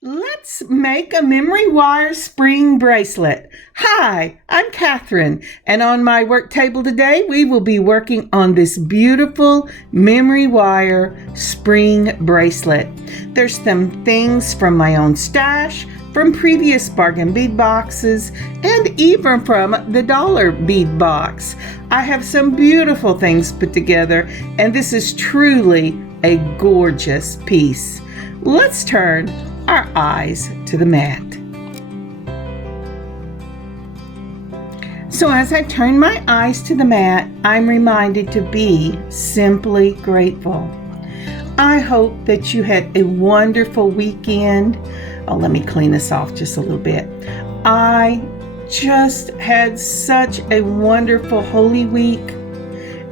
Let's make a memory wire spring bracelet. Hi, I'm Kathryn, and on my work table today, we will be working on this beautiful memory wire spring bracelet. There's some things from my own stash, from previous Bargain Bead Boxes, and even from the dollar bead box. I have some beautiful things put together, and this is truly a gorgeous piece. Let's turn our eyes to the mat. So as I turn my eyes to the mat, I'm reminded to be simply grateful. I hope that you had a wonderful weekend. Oh, let me clean this off just a little bit. I just had such a wonderful Holy Week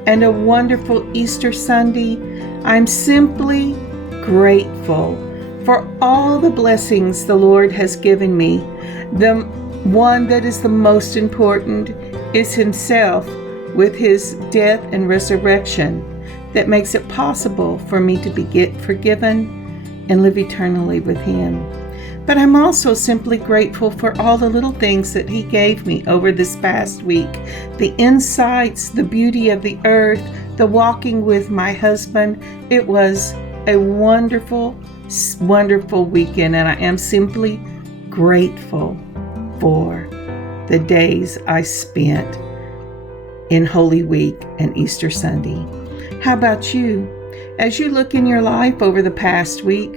and a wonderful Easter Sunday. I'm simply grateful for all the blessings the Lord has given me. The one that is the most important is Himself, with His death and resurrection, that makes it possible for me to get forgiven and live eternally with Him. But I'm also simply grateful for all the little things that He gave me over this past week. The insights, the beauty of the earth, the walking with my husband. It was a wonderful weekend, and I am simply grateful for the days I spent in Holy Week and Easter Sunday. How about you? As you look in your life over the past week,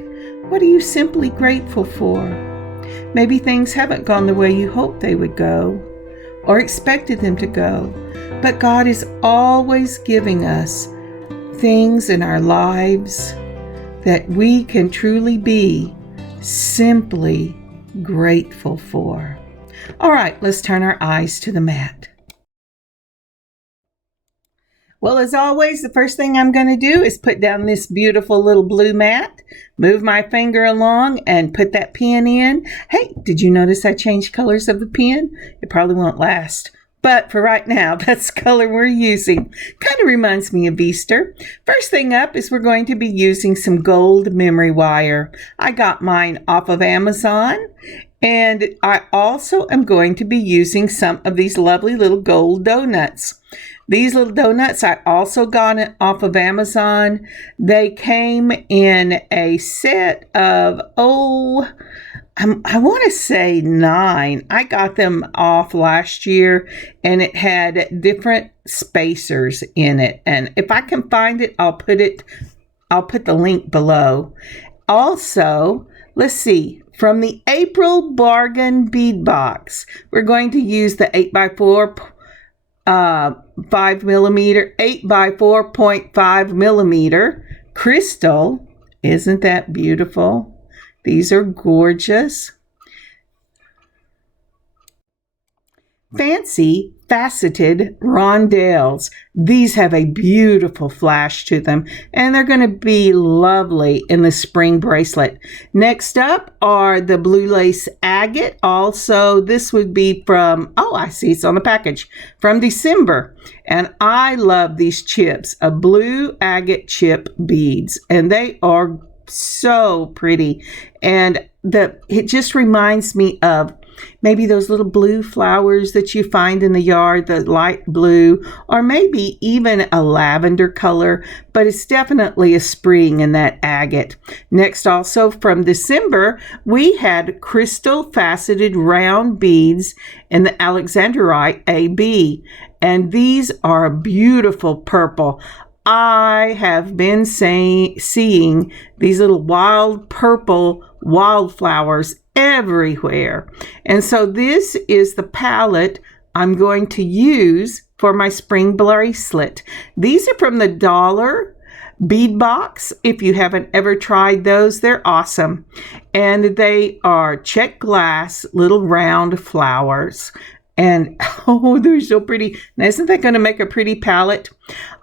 what are you simply grateful for? Maybe things haven't gone the way you hoped they would go or expected them to go, but God is always giving us things in our lives that we can truly be simply grateful for. All right, let's turn our eyes to the mat. Well, as always, the first thing I'm going to do is put down this beautiful little blue mat, move my finger along, and put that pen in. Hey, did you notice I changed colors of the pen? It probably won't last. But for right now, that's the color we're using. Kind of reminds me of Easter. First thing up is we're going to be using some gold memory wire. I got mine off of Amazon. And I also am going to be using some of these lovely little gold donuts. These little donuts I also got it off of Amazon. They came in a set of, I want to say 9. I got them off last year, and it had different spacers in it. And if I can find it, I'll put the link below. Also, let's see, from the April Bargain Bead Box, we're going to use the 8x4 5 millimeter, 8x4.5 millimeter crystal. Isn't that beautiful? These are gorgeous. Fancy faceted rondelles. These have a beautiful flash to them, and they're going to be lovely in the spring bracelet. Next up are the blue lace agate. Also, this would be from, I see it's on the package, from December. And I love these chips, blue agate chip beads, and they are so pretty. And it just reminds me of maybe those little blue flowers that you find in the yard, the light blue, or maybe even a lavender color, but it's definitely a spring in that agate. Next, also from December, we had crystal faceted round beads in the Alexandrite AB, and these are a beautiful purple. I have been seeing these little wild purple wildflowers everywhere. And so this is the palette I'm going to use for my spring bracelet. These are from the dollar bead box. If you haven't ever tried those, they're awesome. And they are Czech Glass little round flowers. And they're so pretty. Now, isn't that going to make a pretty palette?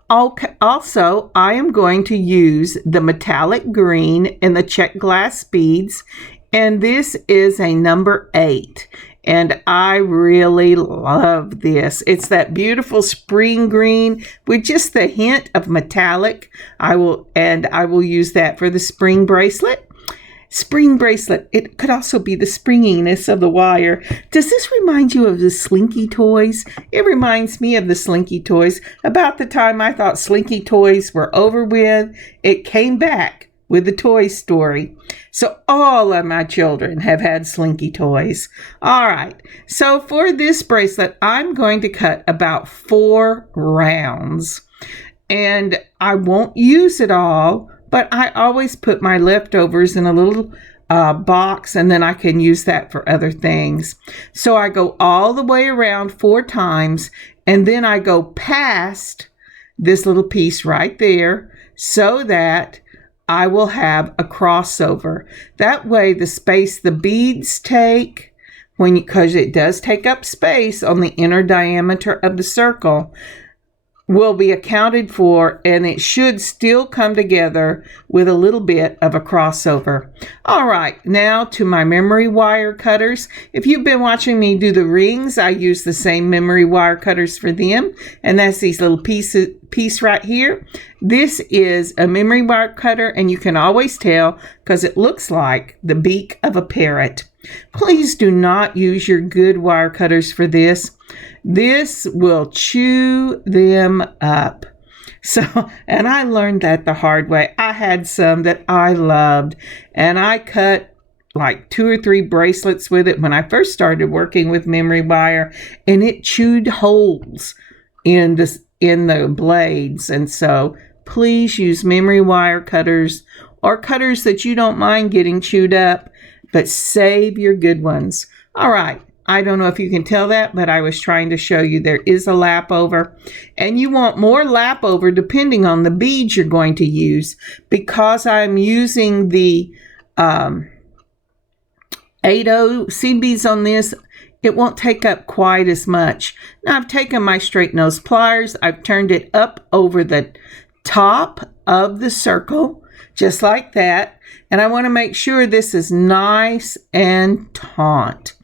Okay. Also, I am going to use the metallic green in the Czech Glass beads, and this is a number 8, and I really love this. It's that beautiful spring green with just the hint of metallic. I will use that for the spring bracelet. spring bracelet. It could also be the springiness of the wire. Does this remind you of the Slinky toys? It reminds me of the Slinky toys. About the time I thought Slinky toys were over with, it came back with the Toy Story. So all of my children have had Slinky toys. All right, so for this bracelet, I'm going to cut about 4 rounds. And I won't use it all, but I always put my leftovers in a little box, and then I can use that for other things. So I go all the way around 4 times, and then I go past this little piece right there so that I will have a crossover. That way the space the beads take, because it does take up space on the inner diameter of the circle, will be accounted for, and it should still come together with a little bit of a crossover. All right, now to my memory wire cutters. If you've been watching me do the rings, I use the same memory wire cutters for them, and that's these little piece right here. This is a memory wire cutter, and you can always tell because it looks like the beak of a parrot. Please do not use your good wire cutters for this. This will chew them up. So, and I learned that the hard way. I had some that I loved, and I cut like 2 or 3 bracelets with it when I first started working with memory wire, and it chewed holes in the blades. And so please use memory wire cutters or cutters that you don't mind getting chewed up, but save your good ones. All right. I don't know if you can tell that, but I was trying to show you there is a lap over, and you want more lap over depending on the beads you're going to use. Because I'm using the 8/0 seed beads on this, it won't take up quite as much. Now I've taken my straight nose pliers, I've turned it up over the top of the circle, just like that. And I want to make sure this is nice and taut.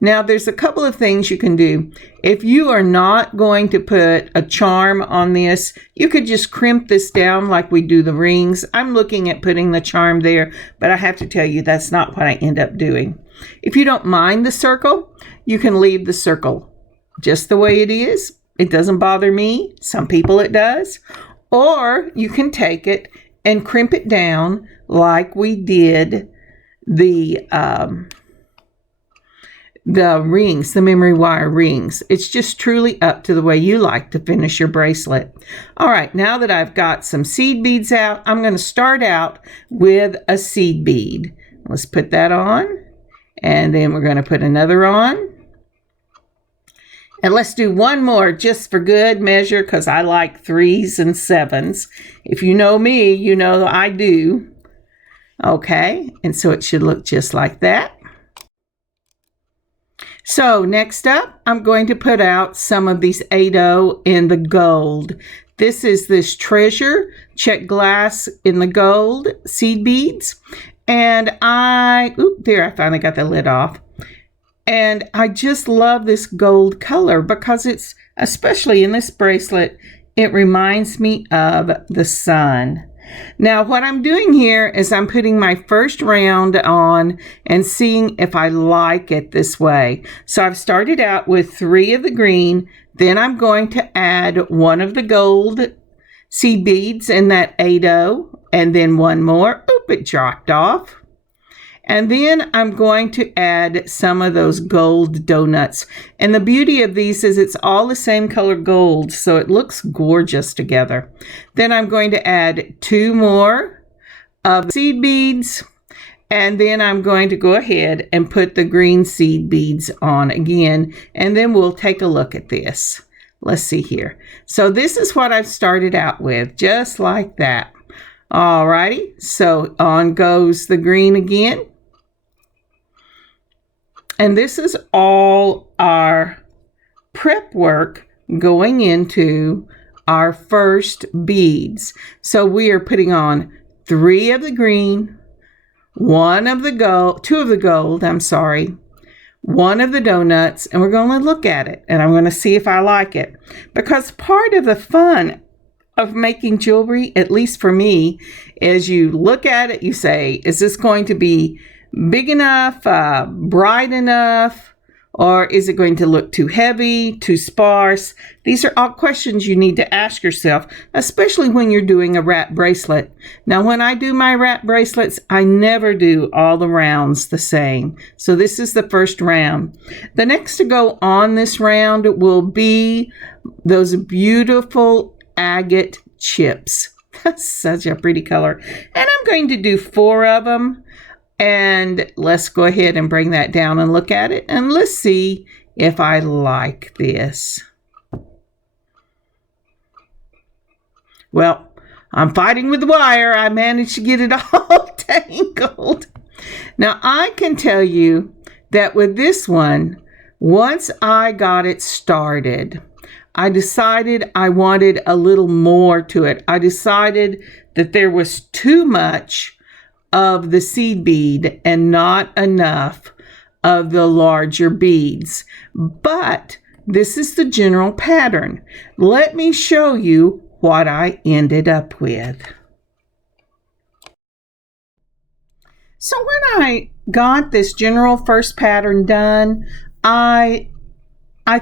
Now, there's a couple of things you can do. If you are not going to put a charm on this, you could just crimp this down like we do the rings. I'm looking at putting the charm there, but I have to tell you that's not what I end up doing. If you don't mind the circle, you can leave the circle just the way it is. It doesn't bother me. Some people it does. Or you can take it and crimp it down like we did the rings, the memory wire rings. It's just truly up to the way you like to finish your bracelet. All right, now that I've got some seed beads out, I'm going to start out with a seed bead. Let's put that on, and then we're going to put another on. And let's do one more just for good measure, because I like 3s and 7s. If you know me, you know I do. Okay, and so it should look just like that. So next up, I'm going to put out some of these 8/0 in the gold. This is this Treasure Czech Glass in the gold seed beads. And there, I finally got the lid off. And I just love this gold color because it's, especially in this bracelet, it reminds me of the sun. Now, what I'm doing here is I'm putting my first round on and seeing if I like it this way. So I've started out with 3 of the green, then I'm going to add 1 of the gold seed beads in that 8/0, and then 1 more. Oop, it dropped off. And then I'm going to add some of those gold donuts. And the beauty of these is it's all the same color gold, so it looks gorgeous together. Then I'm going to add 2 more of seed beads. And then I'm going to go ahead and put the green seed beads on again. And then we'll take a look at this. Let's see here. So this is what I've started out with, just like that. Alrighty, so on goes the green again. And this is all our prep work going into our first beads. So we are putting on 3 of the green, 1 of the gold, 2 of the gold, 1 of the donuts, and we're going to look at it, and I'm going to see if I like it. Because part of the fun of making jewelry, at least for me, is you look at it, you say, is this going to be big enough, bright enough, or is it going to look too heavy, too sparse? These are all questions you need to ask yourself, especially when you're doing a wrap bracelet. Now, when I do my wrap bracelets, I never do all the rounds the same. So this is the first round. The next to go on this round will be those beautiful agate chips. That's such a pretty color. And I'm going to do 4 of them. And let's go ahead and bring that down and look at it. And let's see if I like this. Well, I'm fighting with the wire. I managed to get it all tangled. Now, I can tell you that with this one, once I got it started, I decided I wanted a little more to it. I decided that there was too much of the seed bead and not enough of the larger beads. But this is the general pattern. Let me show you what I ended up with. So when I got this general first pattern done, I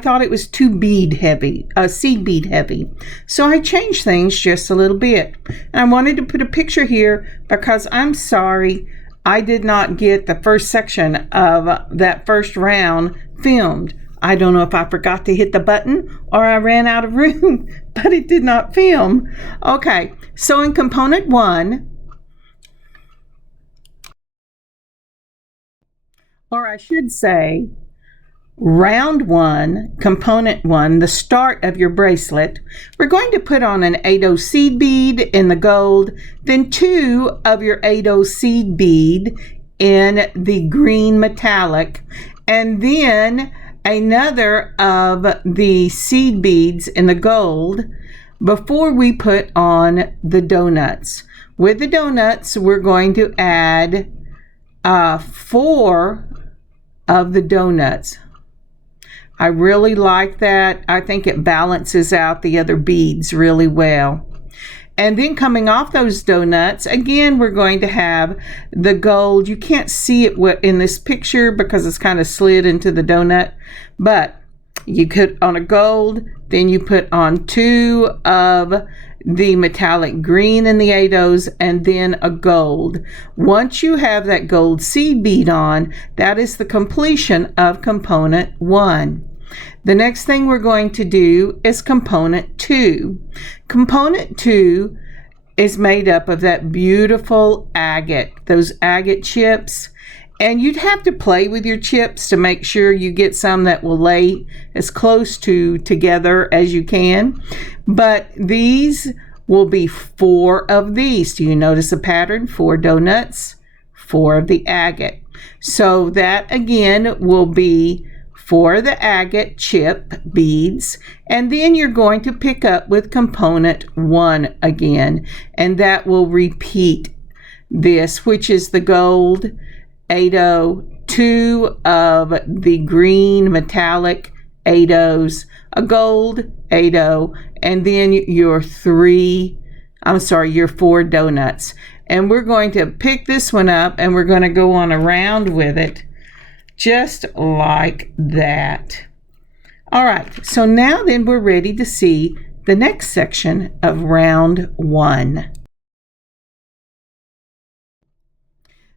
thought it was too bead heavy, seed bead heavy. So I changed things just a little bit. And I wanted to put a picture here because I'm sorry I did not get the first section of that first round filmed. I don't know if I forgot to hit the button or I ran out of room, but it did not film. Okay, so in component 1, or I should say, round 1, component 1, the start of your bracelet, we're going to put on an 8/0 seed bead in the gold, then 2 of your 8/0 seed bead in the green metallic, and then another of the seed beads in the gold before we put on the donuts. With the donuts, we're going to add 4 of the donuts. I really like that. I think it balances out the other beads really well. And then coming off those donuts, again, we're going to have the gold. You can't see it in this picture because it's kind of slid into the donut, but you put on a gold, then you put on 2 of the metallic green in the 8/0s, and then a gold. Once you have that gold seed bead on, that is the completion of component 1. The next thing we're going to do is component 2. Component 2 is made up of that beautiful agate, those agate chips. And you'd have to play with your chips to make sure you get some that will lay as close to together as you can. But these will be 4 of these. Do you notice a pattern? 4 donuts, 4 of the agate. So that again will be 4 of the agate chip beads, and then you're going to pick up with component 1 again, and that will repeat this, which is the gold 8/0, 2 of the green metallic 8/0s, a gold 8/0, and then your 4 donuts. And we're going to pick this one up and we're going to go on around with it just like that. All right, so now then we're ready to see the next section of round 1.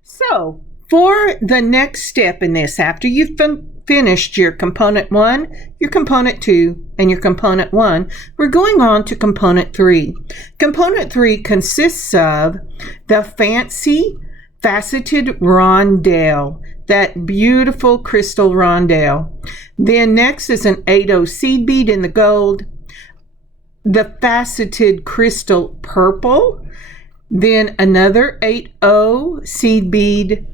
So for the next step in this, after you've finished your component 1, your component 2, and your component 1, we're going on to component 3. Component 3 consists of the fancy faceted rondelle, that beautiful crystal rondelle. Then next is an 8/0 seed bead in the gold, the faceted crystal purple, then another 8/0 seed bead,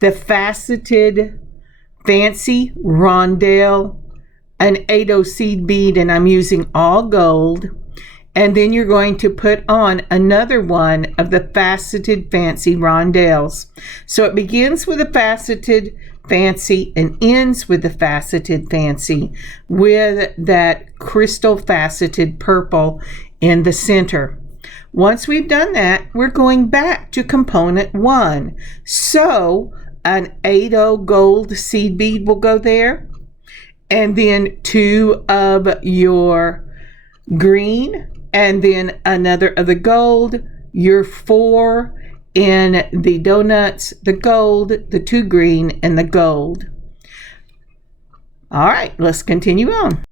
the faceted fancy rondelle, an 8/0 seed bead, and I'm using all gold, And then you're going to put on another one of the faceted fancy rondelles. So it begins with a faceted fancy and ends with the faceted fancy with that crystal faceted purple in the center. Once we've done that, we're going back to component 1. So an 8/0 gold seed bead will go there, and then 2 of your green, and then another of the gold, your 4 in the donuts, the gold, the 2 green, and the gold. All right, let's continue on.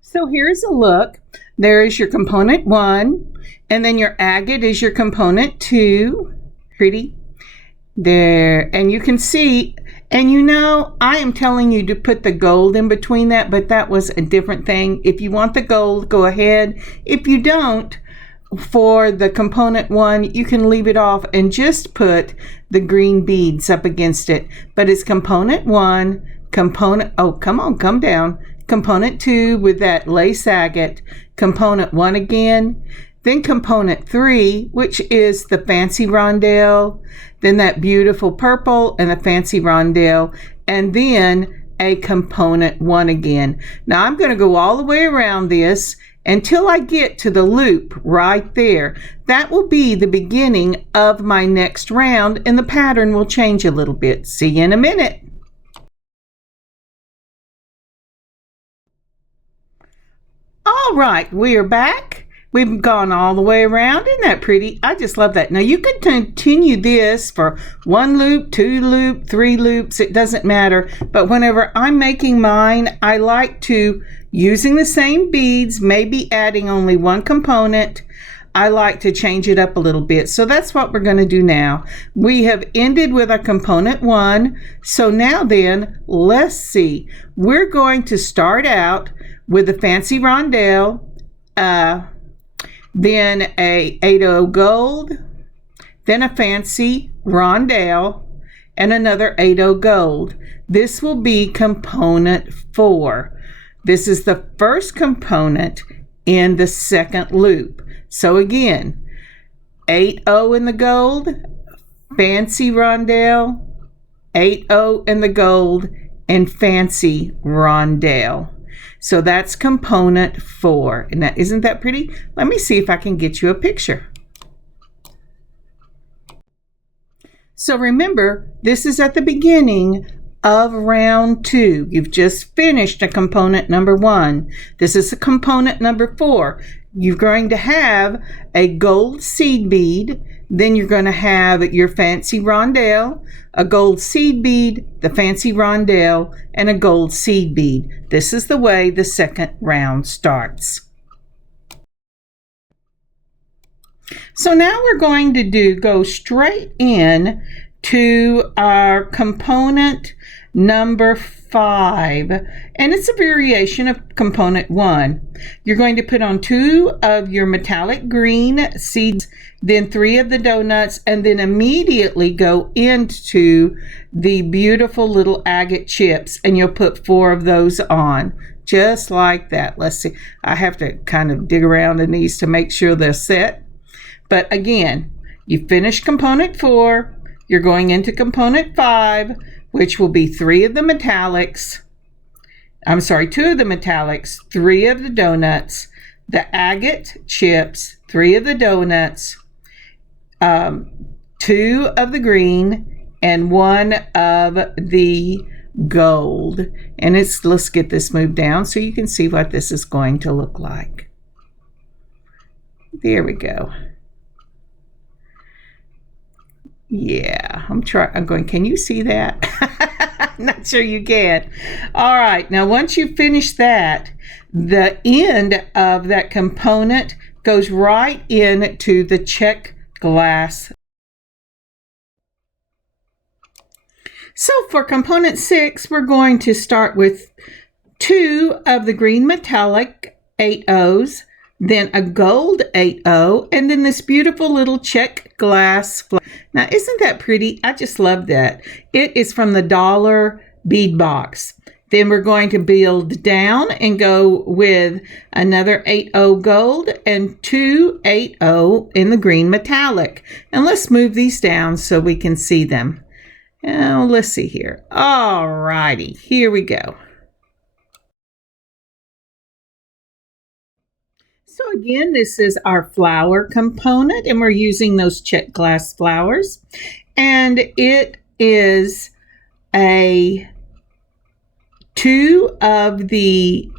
So here's a look. There is your component 1, and then your agate is your component 2. Pretty. There, and you can see, and you know, I am telling you to put the gold in between that, but that was a different thing. If you want the gold, go ahead. If you don't, for the component 1, you can leave it off and just put the green beads up against it. But it's component 1, component, oh, come on, come down. Component 2 with that lace agate, component 1 again, then component 3, which is the fancy rondelle, then that beautiful purple and the fancy rondelle, and then a component 1 again. Now I'm going to go all the way around this until I get to the loop right there. That will be the beginning of my next round, and the pattern will change a little bit. See you in a minute. All right, we are back. We've gone all the way around. Isn't that pretty? I just love that. Now you can continue this for 1 loop, 2 loop, 3 loops. It doesn't matter. But whenever I'm making mine, I like to, using the same beads, maybe adding only 1 component, I like to change it up a little bit. So that's what we're going to do now. We have ended with our component 1. So now then, let's see. We're going to start out with the fancy rondelle, then a 8/0 gold, then a fancy rondelle, and another 8/0 gold. This will be component 4. This is the first component in the second loop. So again, 8/0 in the gold, fancy rondelle, 8/0 in the gold, and fancy rondelle. So that's component 4. And that, isn't that pretty? Let me see if I can get you a picture. So remember, this is at the beginning of round 2. You've just finished a component number 1. This is a component number 4. You're going to have a gold seed bead, then you're going to have your fancy rondelle, a gold seed bead, the fancy rondelle, and a gold seed bead. This is the way the second round starts. So now we're going to go straight in to our component number 5, and it's a variation of component 1. You're going to put on 2 of your metallic green seeds, then 3 of the donuts, and then immediately go into the beautiful little agate chips, and you'll put 4 of those on, just like that. Let's see, I have to kind of dig around in these to make sure they're set. But again, you finish component 4, you're going into component 5, which will be 3 of the metallics, 2 of the metallics, 3 of the donuts, the agate chips, 3 of the donuts, 2 of the green, and 1 of the gold. And let's get this moved down so you can see what this is going to look like. There we go. Yeah, I'm going, can you see that? I'm not sure you can. All right, now once you finish that, the end of that component goes right into the Czech Glass. So for component 6, we're going to start with 2 of the green metallic 8/0s, then a gold 8/0, and then this beautiful little Czech Glass Flower. Now, isn't that pretty? I just love that. It is from the dollar bead box. Then we're going to build down and go with another 8/0 gold and 2 8/0 in the green metallic. And let's move these down so we can see them. Now, let's see here. All righty, here we go. So again, this is our flower component, and we're using those Czech Glass Flowers. And it is a 2 of the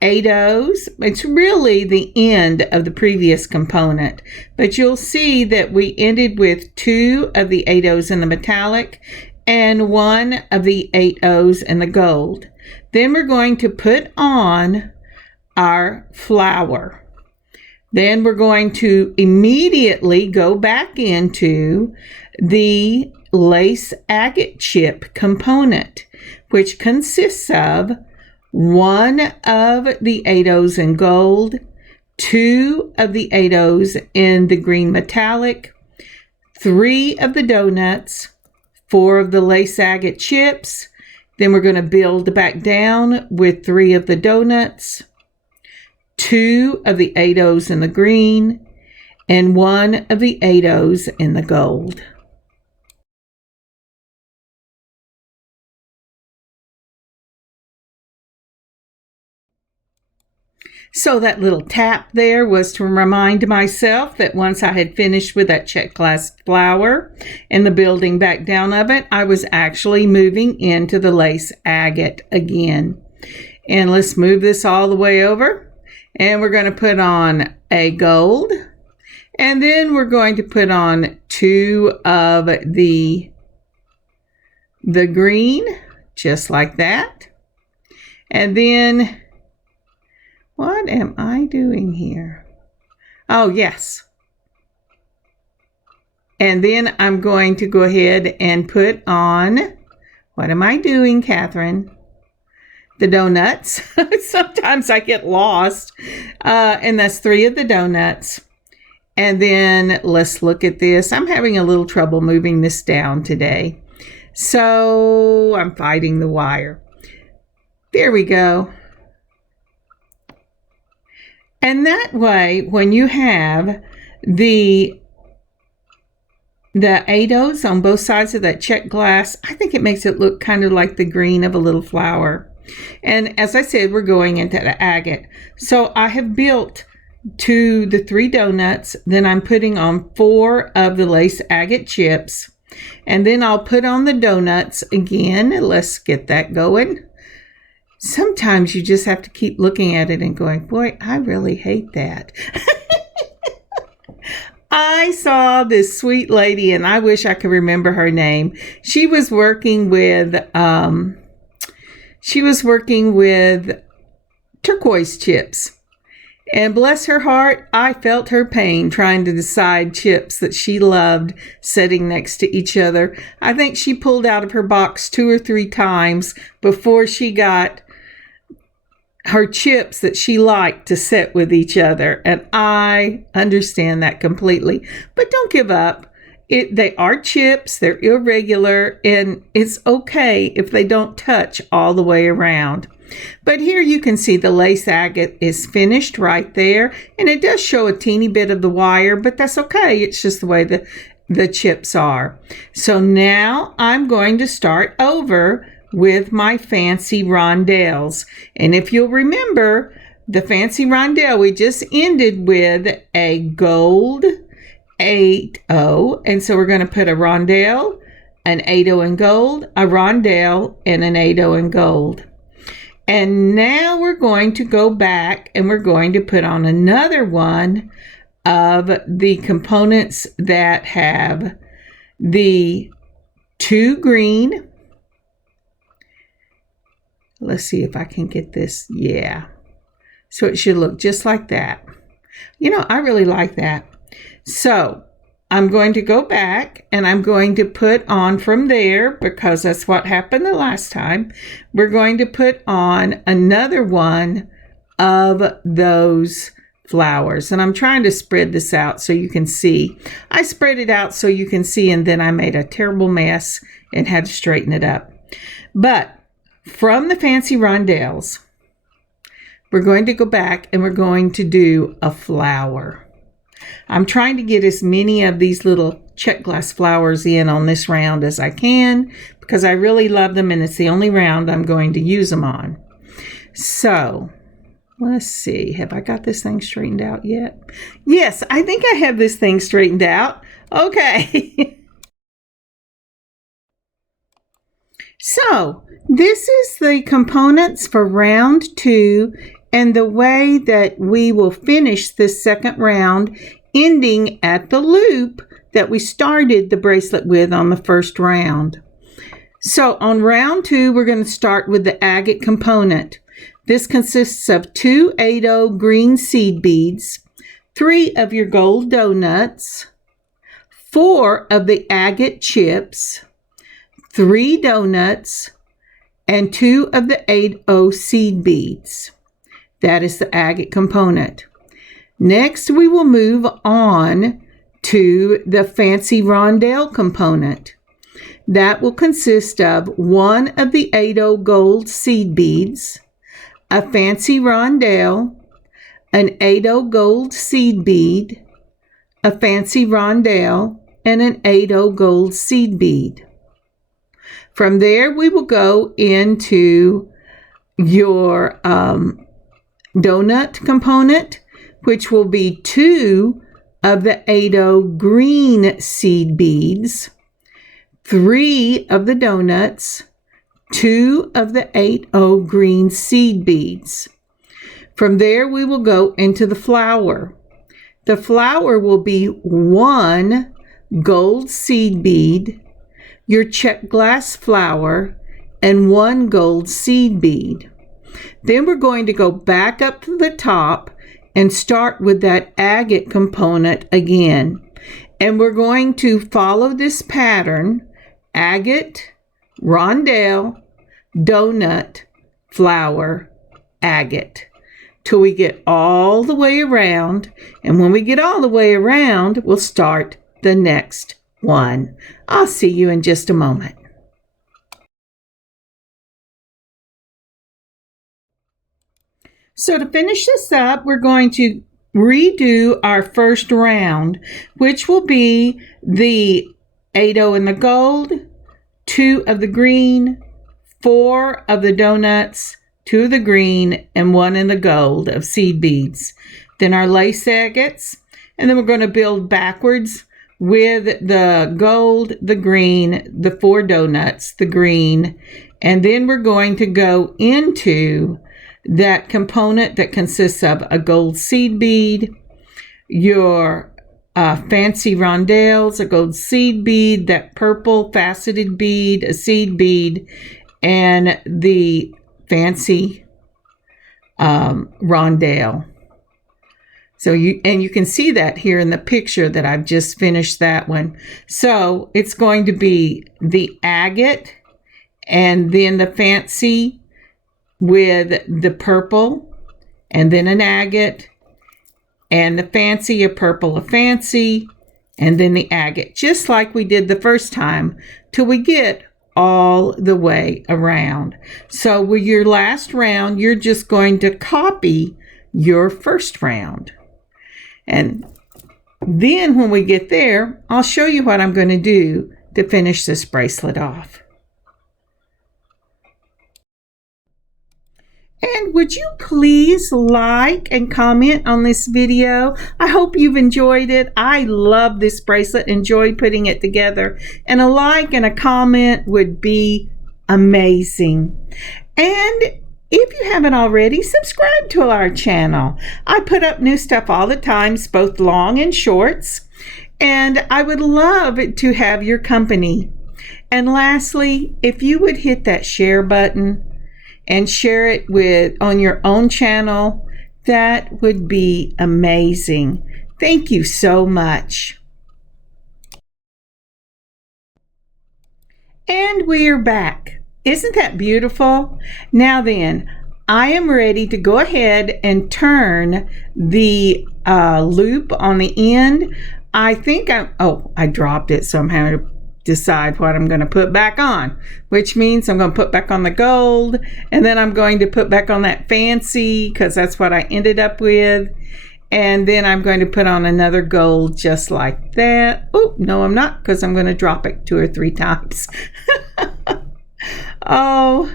8/0s. It's really the end of the previous component, but you'll see that we ended with 2 of the 8/0s in the metallic and 1 of the 8/0s in the gold. Then we're going to put on our flower. Then we're going to immediately go back into the lace agate chip component, which consists of 1 of the 8/0s in gold, 2 of the 8/0s in the green metallic, 3 of the donuts, 4 of the lace agate chips. Then we're going to build back down with 3 of the donuts, 2 of the 8/0s in the green, and 1 of the 8/0s in the gold. So that little tap there was to remind myself that once I had finished with that Czech Glass Flower and the building back down of it, I was actually moving into the lace agate again. And let's move this all the way over. And we're going to put on a gold. And then we're going to put on 2 of the green, just like that. And then, what am I doing here? Oh, yes. And then I'm going to go ahead and put on, what am I doing, Kathryn? The donuts. Sometimes I get lost. And that's 3 of the donuts. And then let's look at this. I'm having a little trouble moving this down today. So I'm fighting the wire. There we go. And that way, when you have the 8/0s on both sides of that Czech glass, I think it makes it look kind of like the green of a little flower. And as I said, we're going into the agate. So I have built to the 3 donuts, then I'm putting on 4 of the lace agate chips, and then I'll put on the donuts again. Let's get that going. Sometimes you just have to keep looking at it and going, boy, I really hate that. I saw this sweet lady, and I wish I could remember her name. She was working with turquoise chips. And bless her heart, I felt her pain trying to decide chips that she loved sitting next to each other. I think she pulled out of her box 2 or 3 times before she got her chips that she liked to sit with each other. And I understand that completely. But don't give up. They are chips, they're irregular, and it's okay if they don't touch all the way around. But here you can see the lace agate is finished right there, and it does show a teeny bit of the wire, but that's okay. It's just the way the chips are. So now I'm going to start over with my fancy rondelles. And if you'll remember, the fancy rondelle, we just ended with a gold 8/0, and so we're going to put a rondelle, an 8/0 in gold, a rondelle, and an 8/0 in gold. And now we're going to go back and we're going to put on another one of the components that have the 2 green. Let's see if I can get this. Yeah. So it should look just like that. You know, I really like that. So I'm going to go back and I'm going to put on from there, because that's what happened the last time. We're going to put on another one of those flowers. And I'm trying to spread this out so you can see. I spread it out so you can see, and then I made a terrible mess and had to straighten it up. But From the fancy rondelles, we're going to go back and we're going to do a flower. I'm trying to get as many of these little Czech Glass Flowers in on this round as I can because I really love them and it's the only round I'm going to use them on. So let's see, have I got this thing straightened out yet? Yes, I think I have this thing straightened out. Okay. So this is the components for round 2 and the way that we will finish this second round, ending at the loop that we started the bracelet with on the first round. So on round 2, we're going to start with the agate component. This consists of 2 8/0 green seed beads, 3 of your gold donuts, 4 of the agate chips, 3 donuts, and 2 of the 8/0 seed beads. That is the agate component. Next, we will move on to the fancy rondelle component. That will consist of 1 of the 8/0 gold seed beads, a fancy rondelle, an 8/0 gold seed bead, a fancy rondelle, and an 8/0 gold seed bead. From there, we will go into your donut component, which will be 2 of the 8/0 green seed beads, 3 of the donuts, 2 of the 8/0 green seed beads. From there, we will go into the flower. The flower will be 1 gold seed bead, your Czech Glass Flower, and 1 gold seed bead. Then we're going to go back up to the top and start with that agate component again. And we're going to follow this pattern: agate, rondelle, donut, flower, agate, till we get all the way around. And when we get all the way around, we'll start the next one. I'll see you in just a moment. So to finish this up, we're going to redo our first round, which will be the 8/0 in the gold, 2 of the green, 4 of the donuts, 2 of the green, and 1 in the gold of seed beads. Then our lace agates, and then we're going to build backwards with the gold, the green, the 4 donuts, the green, and then we're going to go into that component that consists of a gold seed bead, your fancy rondelles, a gold seed bead, that purple faceted bead, a seed bead, and the fancy rondelle. So you can see that here in the picture that I've just finished that one. So it's going to be the agate and then the fancy with the purple, and then an agate, and the fancy, a purple, a fancy, and then the agate, just like we did the first time, till we get all the way around. So with your last round, you're just going to copy your first round. And then when we get there, I'll show you what I'm going to do to finish this bracelet off. And would you please like and comment on this video? I hope you've enjoyed it. I love this bracelet, enjoyed putting it together. And a like and a comment would be amazing. And if you haven't already, subscribe to our channel. I put up new stuff all the time, both long and shorts. And I would love to have your company. And lastly, if you would hit that share button and share it on your own channel, that would be amazing. Thank you so much. And we're back. Isn't that beautiful? Now then, I am ready to go ahead and turn the loop on the end. I think I dropped it, so I'm having to decide what I'm going to put back on, which means I'm going to put back on the gold, and then I'm going to put back on that fancy, because that's what I ended up with. And then I'm going to put on another gold just like that. Oh, no, I'm not, because I'm going to drop it 2 or 3 times. Oh,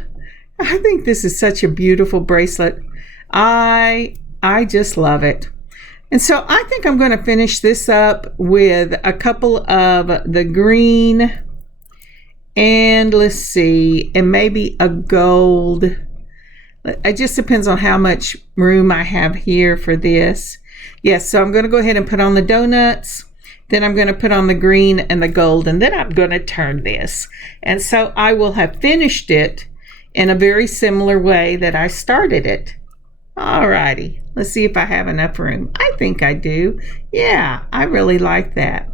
I think this is such a beautiful bracelet. I just love it. And so I think I'm going to finish this up with a couple of the green, and let's see, and maybe a gold. It just depends on how much room I have here for this. Yes, so I'm going to go ahead and put on the donuts. Then I'm going to put on the green and the gold, and then I'm going to turn this. And so I will have finished it in a very similar way that I started it. Alrighty, let's see if I have enough room. I think I do. Yeah, I really like that.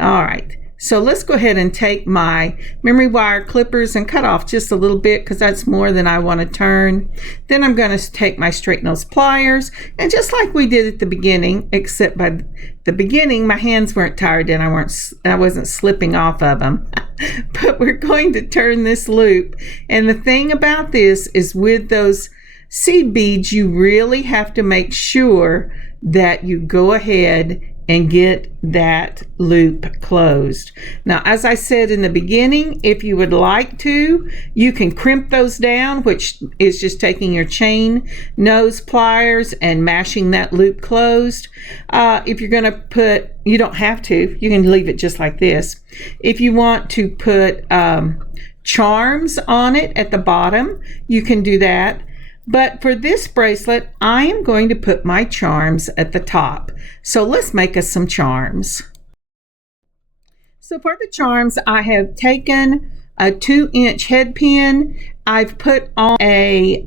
All right, so let's go ahead and take my memory wire clippers and cut off just a little bit, because that's more than I want to turn. Then I'm going to take my straight nose pliers, and just like we did at the beginning, except by the beginning my hands weren't tired and I wasn't slipping off of them. But we're going to turn this loop. And the thing about this is, with those seed beads, you really have to make sure that you go ahead and get that loop closed. Now, as I said in the beginning, if you would like to, you can crimp those down, which is just taking your chain nose pliers and mashing that loop closed. If you're going to put, you don't have to, you can leave it just like this. If you want to put charms on it at the bottom, you can do that. But for this bracelet, I am going to put my charms at the top. So let's make us some charms. So for the charms, I have taken a 2-inch head pin. I've put on I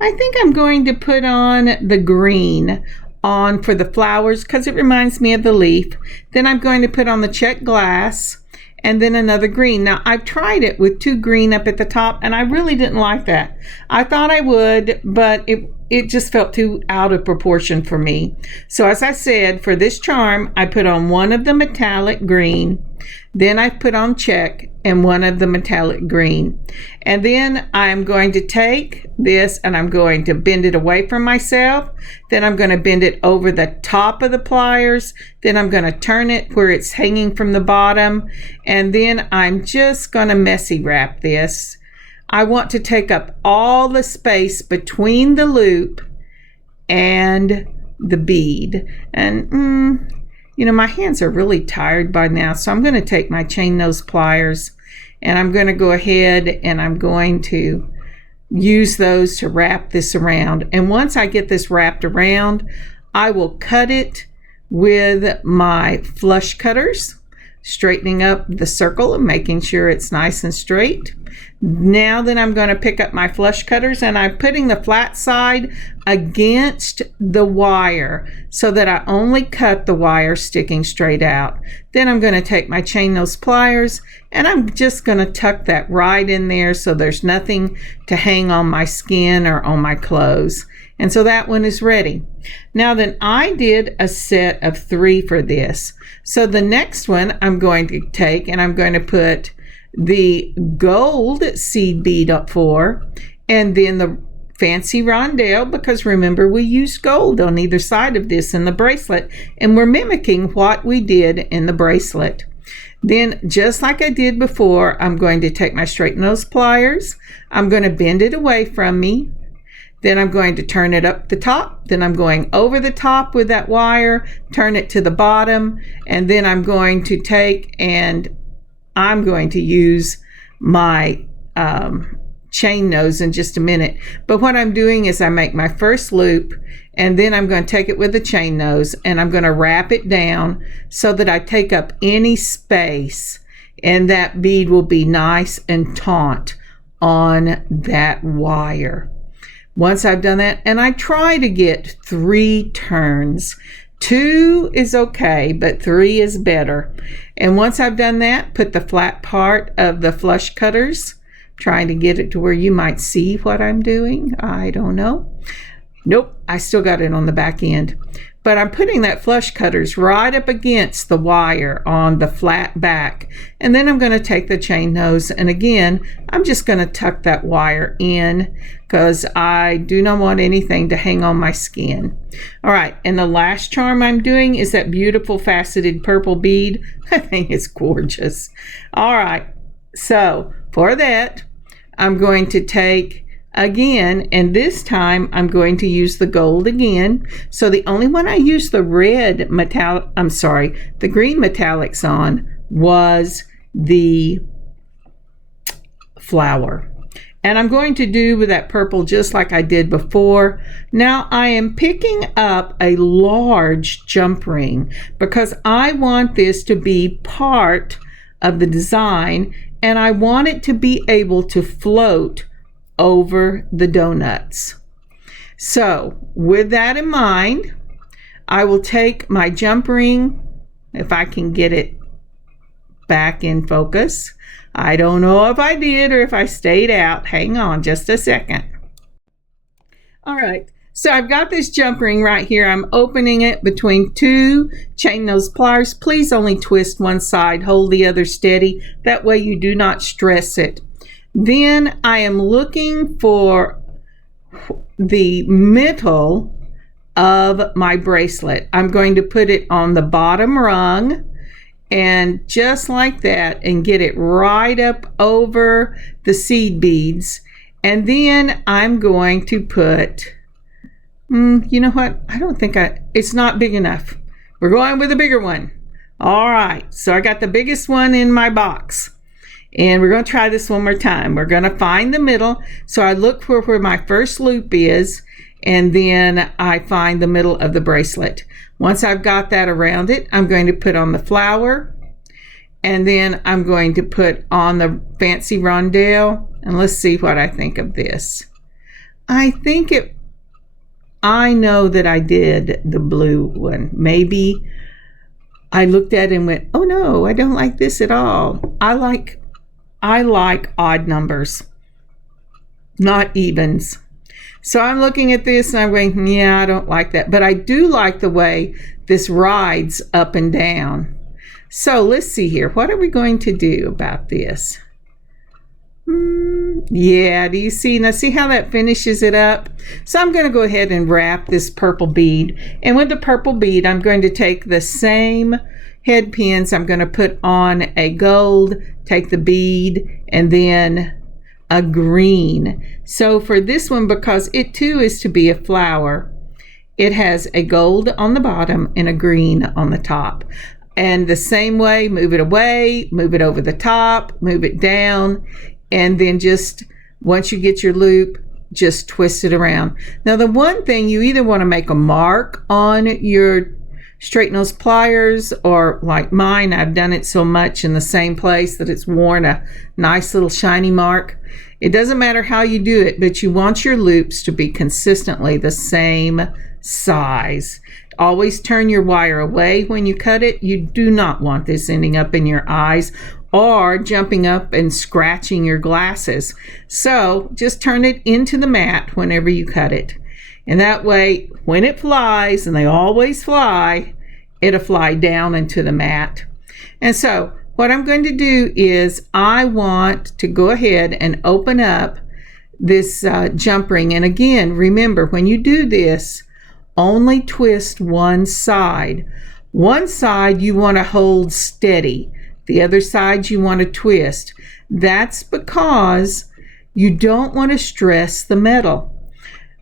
think I'm going to put on the green on for the flowers, because it reminds me of the leaf. Then I'm going to put on the Czech glass, and then another green. Now, I've tried it with 2 green up at the top, and I really didn't like that. I thought I would, but it just felt too out of proportion for me. So as I said, for this charm, I put on one of the metallic green, then I put on Czech and one of the metallic green. And then I'm going to take this and I'm going to bend it away from myself. Then I'm going to bend it over the top of the pliers. Then I'm going to turn it where it's hanging from the bottom. And then I'm just going to messy wrap this. I want to take up all the space between the loop and the bead. And you know, my hands are really tired by now, so I'm going to take my chain nose pliers and I'm going to go ahead and I'm going to use those to wrap this around. And once I get this wrapped around, I will cut it with my flush cutters, straightening up the circle and making sure it's nice and straight. Now then, I'm going to pick up my flush cutters and I'm putting the flat side against the wire so that I only cut the wire sticking straight out. Then I'm going to take my chain nose pliers and I'm just going to tuck that right in there so there's nothing to hang on my skin or on my clothes. And so that one is ready. Now then, I did a set of 3 for this. So the next one I'm going to take and I'm going to put the gold seed bead up for, and then the fancy rondelle, because remember we used gold on either side of this in the bracelet, and we're mimicking what we did in the bracelet. Then, just like I did before, I'm going to take my straight nose pliers, I'm going to bend it away from me, then I'm going to turn it up the top, then I'm going over the top with that wire, turn it to the bottom, and then I'm going to take and I'm going to use my chain nose in just a minute. But what I'm doing is I make my first loop and then I'm going to take it with the chain nose and I'm going to wrap it down so that I take up any space and that bead will be nice and taut on that wire. Once I've done that, and I try to get 3 turns. 2 is okay, but 3 is better. And once I've done that, put the flat part of the flush cutters, trying to get it to where you might see what I'm doing. I don't know. Nope, I still got it on the back end. but I'm putting that flush cutters right up against the wire on the flat back. And then I'm going to take the chain nose, and again, I'm just going to tuck that wire in because I do not want anything to hang on my skin. All right, and the last charm I'm doing is that beautiful faceted purple bead. I think it's gorgeous. All right, so for that, I'm going to take again, and this time I'm going to use the gold again. So the only one I used the red metallic, the green metallics on was the flower. And I'm going to do with that purple just like I did before. Now I am picking up a large jump ring because I want this to be part of the design, and I want it to be able to float over the donuts. So with that in mind, I will take my jump ring, if I can get it back in focus. I don't know if I did or if I stayed out. Hang on just a second. All right, so I've got this jump ring right here. I'm opening it between two chain nose pliers. Please only twist one side, hold the other steady. That way you do not stress it. Then I am looking for the middle of my bracelet. I'm going to put it on the bottom rung, and just like that, and get it right up over the seed beads. And then I'm going to put, you know what? I don't think it's not big enough. We're going with a bigger one. All right, so I got the biggest one in my box. And we're going to try this one more time. We're going to find the middle. So I look for where my first loop is, and then I find the middle of the bracelet. Once I've got that around it, I'm going to put on the flower, and then I'm going to put on the fancy rondelle. And let's see what I think of this. I know that I did the blue one. Maybe I looked at it and went, oh no, I don't like this at all. I like odd numbers, not evens. So I'm looking at this and I'm going, yeah, I don't like that. But I do like the way this rides up and down. So let's see here. What are we going to do about this? Yeah, do you see? Now see how that finishes it up? So I'm going to go ahead and wrap this purple bead. And with the purple bead, I'm going to take the same head pins. I'm going to put on a gold, take the bead, and then a green. So for this one, because it too is to be a flower, it has a gold on the bottom and a green on the top. And the same way, move it away, move it over the top, move it down, and then just once you get your loop, just twist it around. Now the one thing, you either want to make a mark on your straight nose pliers, or like mine, I've done it so much in the same place that it's worn a nice little shiny mark. It doesn't matter how you do it, but you want your loops to be consistently the same size. Always turn your wire away when you cut it. You do not want this ending up in your eyes or jumping up and scratching your glasses. So just turn it into the mat whenever you cut it. And that way, when it flies, and they always fly, it'll fly down into the mat. And so what I'm going to do is I want to go ahead and open up this jump ring. And again, remember, when you do this, only twist one side. One side you want to hold steady. The other side you want to twist. That's because you don't want to stress the metal.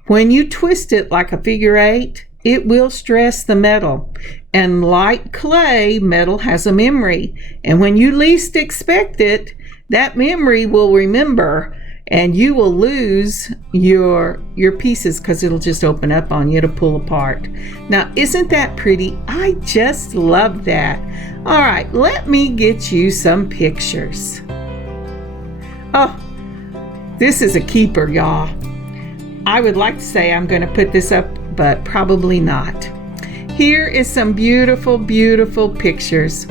When you twist it like a figure eight, it will stress the metal. And like clay, metal has a memory. And when you least expect it, that memory will remember, and you will lose your pieces because it'll just open up on you. It'll pull apart. Now, isn't that pretty? I just love that. All right, let me get you some pictures. Oh, this is a keeper, y'all. I would like to say I'm going to put this up, but probably not. Here is some beautiful, beautiful pictures.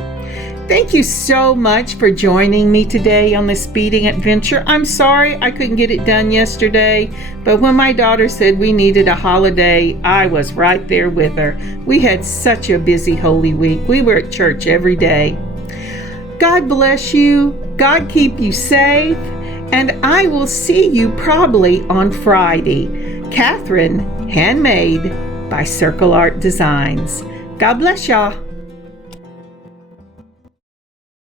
Thank you so much for joining me today on this beading adventure. I'm sorry I couldn't get it done yesterday, but when my daughter said we needed a holiday, I was right there with her. We had such a busy Holy Week. We were at church every day. God bless you. God keep you safe. And I will see you probably on Friday. Kathryn, Handmade by Circle Art Designs. God bless y'all.